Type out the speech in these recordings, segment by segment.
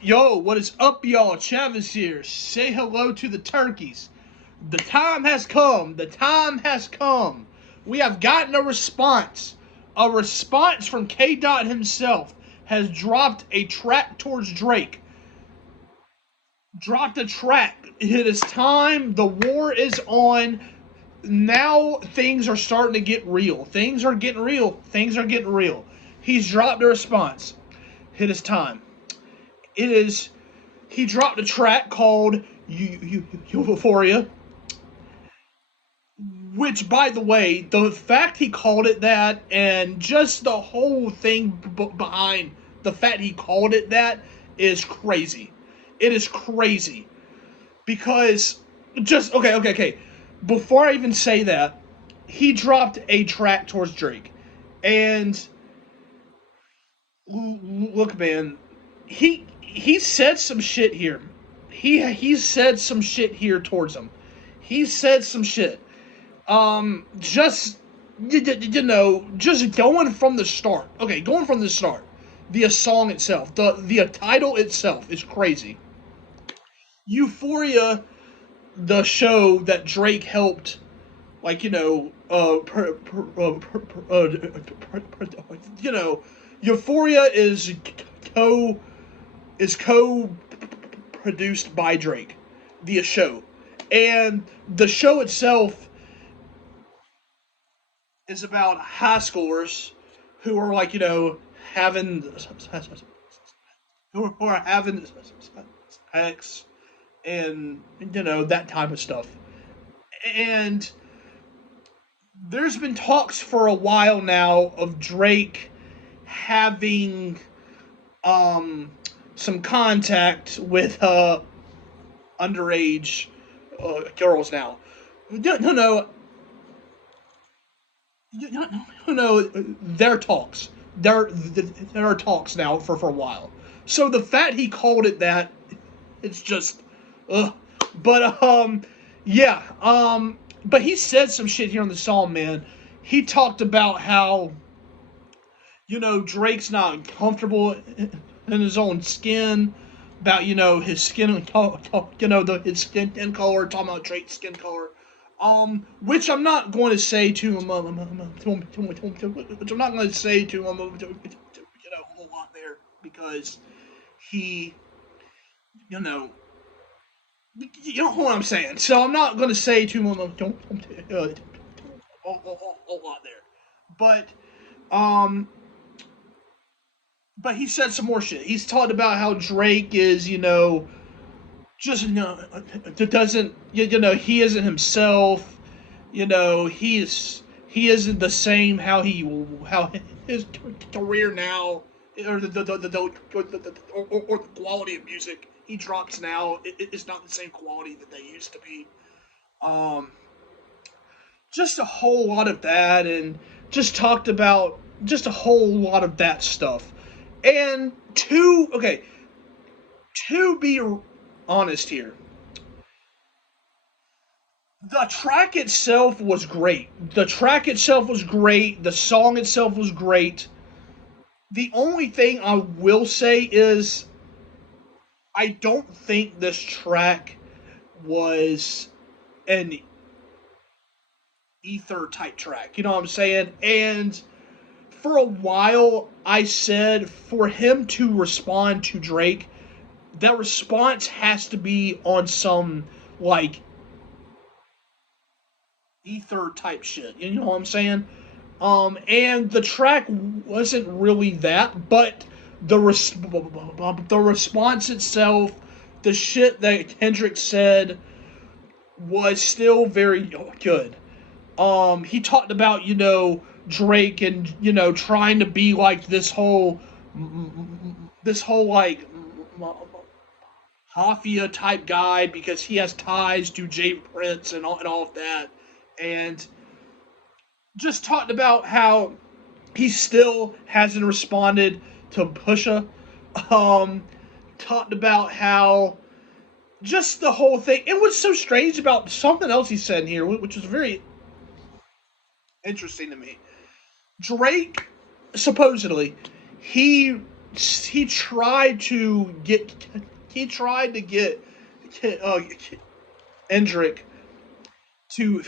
Yo, what is up, y'all? Travis here. Say hello to the turkeys. The time has come. The time has come. We have gotten a response. A response from K. Dot himself has dropped a track towards Drake. Dropped a track. It is time. The war is on. Now things are starting to get real. Things are getting real. Things are getting real. He's dropped a response. It is time. It is. He dropped a track called Euphoria, which, by the way, the fact he called it that and just the whole thing behind the fact he called it that is crazy. It is crazy because just okay. Before I even say that, he dropped a track towards Drake, and look, man, he said some shit here. He said some shit here towards him. He said some shit. Just just going from the start. Okay, going from the start. The song itself, the title itself is crazy. Euphoria, the show that Drake helped, like Euphoria co is co produced by Drake, the show, and the show itself is about high schoolers who are having who are having sex and that type of stuff. And there's been talks for a while now of Drake having some contact with underage girls now. No, there talks. There are talks now for a while. So the fact he called it that, it's just, ugh. But yeah. But he said some shit here on the song, man. He talked about how Drake's not comfortable in his own skin. About his skin, his skin color. Talking about Drake's skin color. Which I'm not going to say to him. Which I'm not going to say to him. A whole lot there because he, you know what I'm saying. So I'm not going to say to him a lot there. But but he said some more shit. He's talked about how Drake is, just doesn't, he isn't himself. He isn't the same how his career now, or or the quality of music he drops now. It's not the same quality that they used to be. Um, just a whole lot of that, and just talked about just a whole lot of that stuff. And to be honest here, the track itself was great. The track itself was great. The song itself was great. The only thing I will say is I don't think this track was an ether type track. You know what I'm saying? And for a while, I said for him to respond to Drake, that response has to be on some like ether type shit. You know what I'm saying? And the track wasn't really that, but the response itself, the shit that KENDRICk said was still very good. He talked about Drake and trying to be like this whole like mafia type guy because he has ties to Jay Prince and all of that, and just talked about how he still hasn't responded to Pusha. Talked about how just the whole thing. It was so strange about something else he said in here, which was very interesting to me. Drake, supposedly, he he tried to get uh, Kendrick to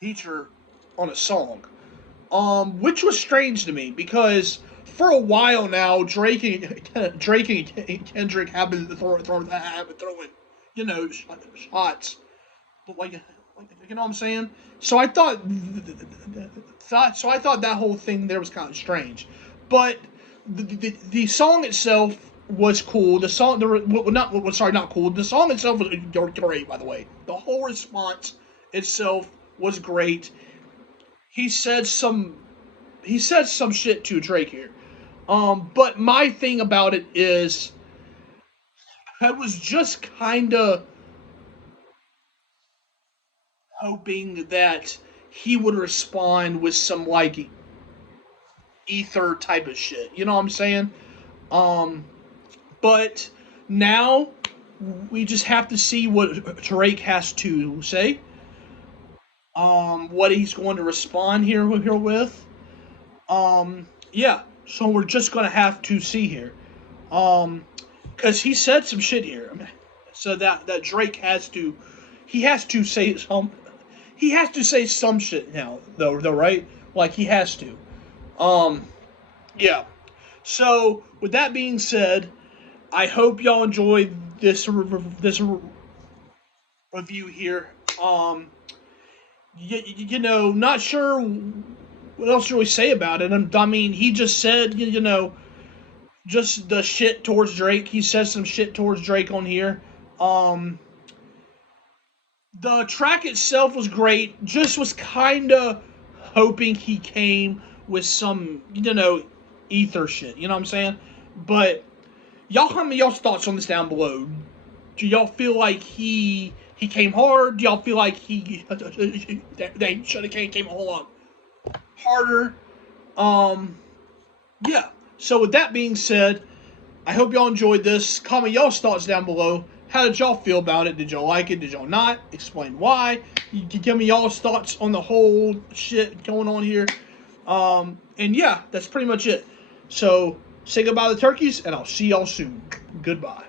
feature on a song, which was strange to me because for a while now Drake and Kendrick have been throwing shots, but you know what I'm saying. So I thought that whole thing there was kind of strange, but the song itself was cool. The song, not cool. The song itself was great, by the way. The whole response itself was great. He said some shit to Drake here. But my thing about it is, I was just kind of hoping that he would respond with some like ether type of shit. You know what I'm saying? Um, but now we just have to see what Drake has to say. What he's going to respond here with. Yeah. So we're just gonna have to see here. Because he said some shit here. So that Drake has to say some shit now though, right? Like he has to. Um, yeah. So with that being said, I hope y'all enjoyed this review here. Not sure what else to really say about it. I mean, he just said, just the shit towards Drake. He says some shit towards Drake on here. Um, the track itself was great. Just was kind of hoping he came with some, ether shit. You know what I'm saying? But y'all, how many y'all's thoughts on this down below? Do y'all feel like he came hard? Do y'all feel like they should have came a whole lot harder? Yeah. So with that being said, I hope y'all enjoyed this. Comment y'all's thoughts down below. How did y'all feel about it? Did y'all like it? Did y'all not? Explain why. You can give me y'all's thoughts on the whole shit going on here. And yeah, that's pretty much it. So say goodbye to the turkeys, and I'll see y'all soon. Goodbye.